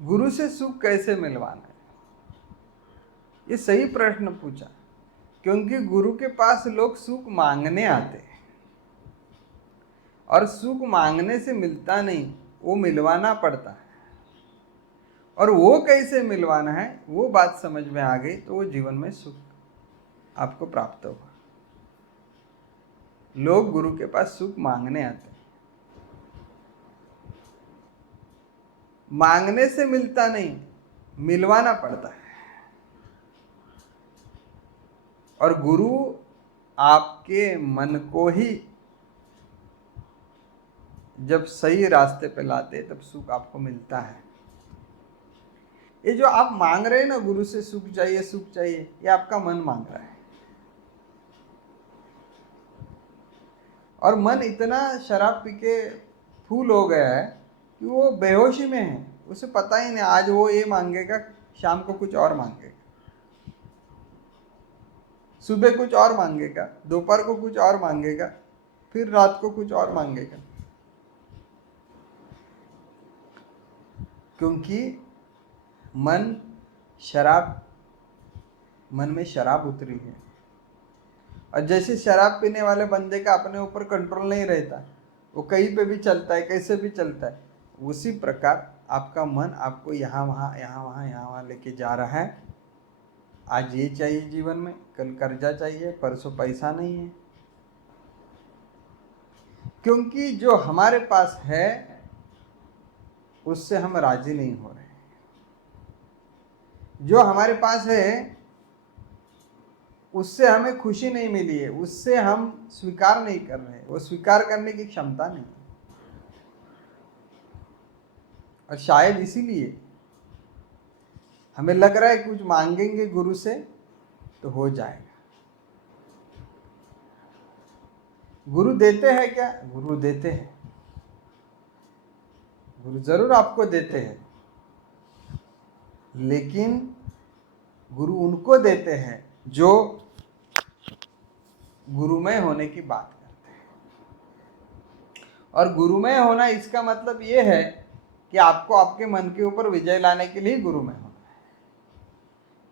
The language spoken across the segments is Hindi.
गुरु से सुख कैसे मिलवाना है, ये सही प्रश्न पूछा, क्योंकि गुरु के पास लोग सुख मांगने आते हैं और सुख मांगने से मिलता नहीं, वो मिलवाना पड़ता है। और वो कैसे मिलवाना है वो बात समझ में आ गई तो वो जीवन में सुख आपको प्राप्त होगा। लोग गुरु के पास सुख मांगने आते हैं, मांगने से मिलता नहीं, मिलवाना पड़ता है। और गुरु आपके मन को ही जब सही रास्ते पे लाते तब सुख आपको मिलता है। ये जो आप मांग रहे हैं ना, गुरु से सुख चाहिए सुख चाहिए, ये आपका मन मांग रहा है। और मन इतना शराब पी के फूल हो गया है कि वो बेहोशी में है, उसे पता ही नहीं आज वो ये मांगेगा, शाम को कुछ और मांगेगा, सुबह कुछ और मांगेगा, दोपहर को कुछ और मांगेगा, फिर रात को कुछ और मांगेगा। क्योंकि मन में शराब उतरी है। और जैसे शराब पीने वाले बंदे का अपने ऊपर कंट्रोल नहीं रहता, वो कहीं पे भी चलता है, कैसे भी चलता है, उसी प्रकार आपका मन आपको यहाँ वहाँ लेके जा रहा है। आज ये चाहिए जीवन में, कल कर्जा चाहिए, परसों पैसा नहीं है। क्योंकि जो हमारे पास है उससे हम राजी नहीं हो रहे। जो हमारे पास है उससे हमें खुशी नहीं मिली है, उससे हम स्वीकार नहीं कर रहे, वो स्वीकार करने की क्षमता नहीं। और शायद इसीलिए हमें लग रहा है कुछ मांगेंगे गुरु से तो हो जाएगा। गुरु देते हैं क्या? गुरु देते हैं, गुरु जरूर आपको देते हैं, लेकिन गुरु उनको देते हैं जो गुरुमय होने की बात करते हैं। और गुरुमय होना इसका मतलब ये है कि आपको आपके मन के ऊपर विजय लाने के लिए गुरुमय होना है।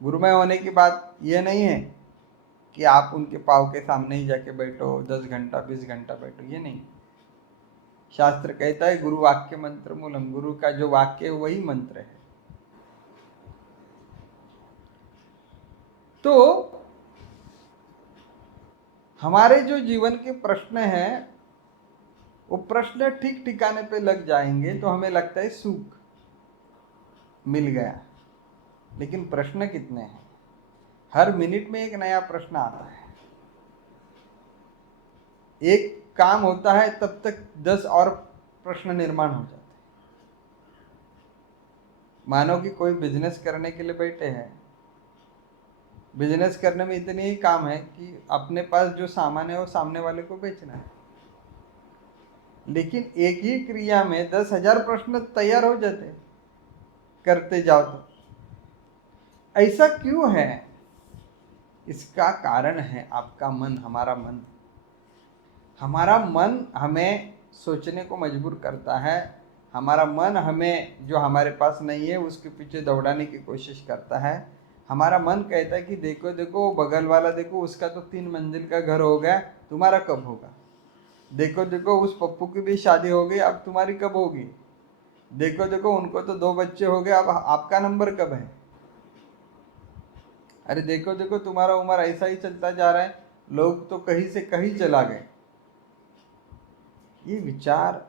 गुरुमय होने की बात ये नहीं है कि आप उनके पाँव के सामने ही जाके बैठो, 10 घंटा 20 घंटा बैठो, ये नहीं। शास्त्र कहता है गुरु वाक्य मंत्र मूलम, गुरु का जो वाक्य है वही मंत्र है। तो हमारे जो जीवन के प्रश्न हैं वो प्रश्न ठीक ठिकाने पे लग जाएंगे तो हमें लगता है सुख मिल गया। लेकिन प्रश्न कितने हैं? हर मिनट में एक नया प्रश्न आता है। एक काम होता है तब तक 10 और प्रश्न निर्माण हो जाते हैं। मानो कि कोई बिजनेस करने के लिए बैठे हैं, बिजनेस करने में इतने ही काम है कि अपने पास जो सामान है वो सामने वाले को बेचना है, लेकिन एक ही क्रिया में 10,000 प्रश्न तैयार हो जाते करते जाओ तो। ऐसा क्यों है? इसका कारण है आपका मन, हमारा मन। हमारा मन हमें सोचने को मजबूर करता है। हमारा मन हमें जो हमारे पास नहीं है उसके पीछे दौड़ाने की कोशिश करता है। हमारा मन कहता है कि देखो देखो बगल वाला, देखो उसका तो 3 मंजिल का घर हो गया, तुम्हारा कब होगा? देखो देखो उस पप्पू की भी शादी हो गई, अब तुम्हारी कब होगी? देखो देखो उनको तो 2 बच्चे हो गए, अब आपका नंबर कब है? अरे देखो देखो तुम्हारा उम्र ऐसा ही चलता जा रहा है, लोग तो कहीं से कहीं चला गए। ये विचार,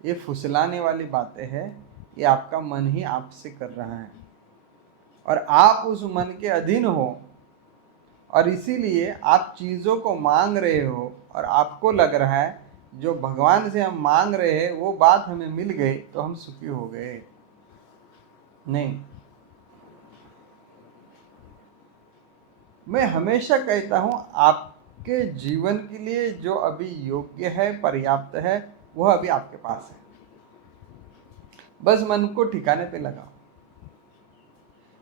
ये फुसलाने वाली बातें हैं, ये आपका मन ही आपसे कर रहा है और आप उस मन के अधीन हो। और इसीलिए आप चीज़ों को मांग रहे हो और आपको लग रहा है जो भगवान से हम मांग रहे हैं वो बात हमें मिल गई तो हम सुखी हो गए। नहीं, मैं हमेशा कहता हूँ आपके जीवन के लिए जो अभी योग्य है, पर्याप्त है, वह अभी आपके पास है। बस मन को ठिकाने पे लगाओ।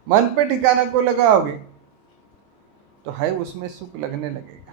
मन पे ठिकाना को लगाओगे तो है उसमें सुख लगने लगेगा।